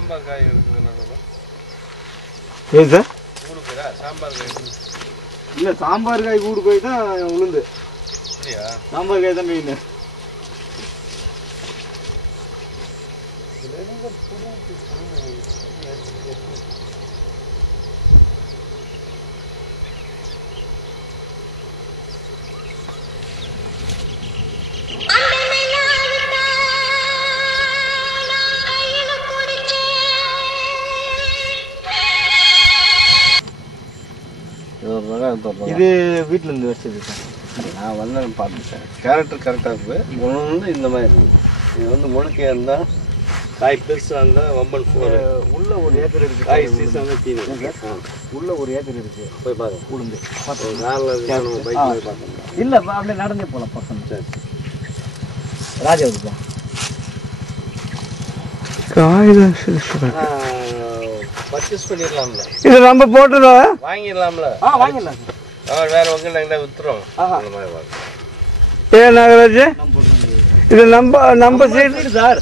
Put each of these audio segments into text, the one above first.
சாம்பார் காய் இருக்குதுன்னா ஏன் சார் கூடுக்குதா சாம்பார் காய் இல்லை சாம்பார் காய் கூடு போய் தான் உளுந்து அப்படியா சாம்பார் காய் தான் மெயின் இது வீட்டில் இருந்து வச்சது சார் நான் வந்து பார்த்துட்டேன் கேரக்டர் கரெக்டாக இருக்குது ஒன்று வந்து இந்த மாதிரி இருக்குது இது வந்து முழுக்கையாக இருந்தால் காய் பெருசாக இருந்தால் வம்பன் உள்ள ஒரு ஏக்கர் இருக்குது காய் சீசன் தீனி உள்ள ஒரு ஏக்கர் இருக்குது போய் பாருங்க உளுந்து காரில் பைக்கில் பார்க்கணும் இல்லை அப்படியே நடந்தே போகலாம் பசங்க சரி ராஜா இருக்குப்பா பர்ச்சேஸ் பண்ணிடலாம்ல இது நம்ம போட்டுதா வாங்கிடலாம்ல வாங்கிடலாம் சார் வேறு உங்கள் நாங்கள் விற்றுறோம் அந்த மாதிரி வாங்க ஏ நாகராஜ் இது நம்ம சைடு சார்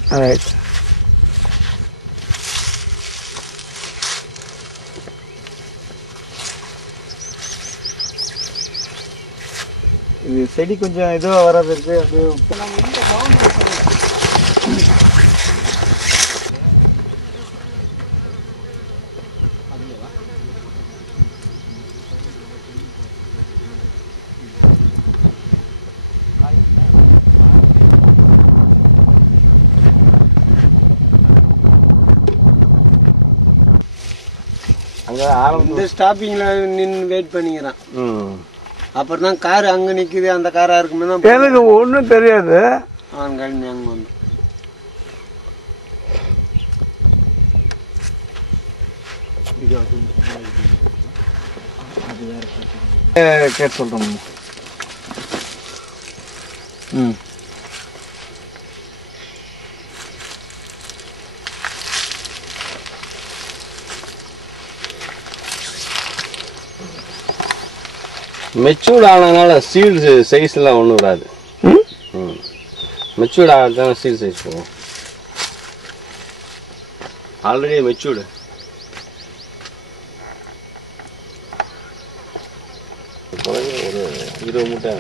இது செடி கொஞ்சம் இதுவாக வராது இருக்கு அது இந்த ஸ்டாப்பிங்கில் நின்று வெயிட் பண்ணிக்கிறான் அப்புறம் தான் கார் அங்கே நிற்குது அந்த காராக இருக்குமே தான் எனக்கு ஒன்றும் தெரியாது அவன் கழிஞ்சு அங்கே வந்து கேட்டு சொல்கிறோம் மெச்சூர்ட் ஆனதுனால சீல் சைஸ்லாம் ஒன்றும் வராது மெச்சூர்ட் ஆனதுனால சீல் சைஸ் போகும் ஆல்ரெடி மெச்சூர்டு ஒரு 20 மூட்டை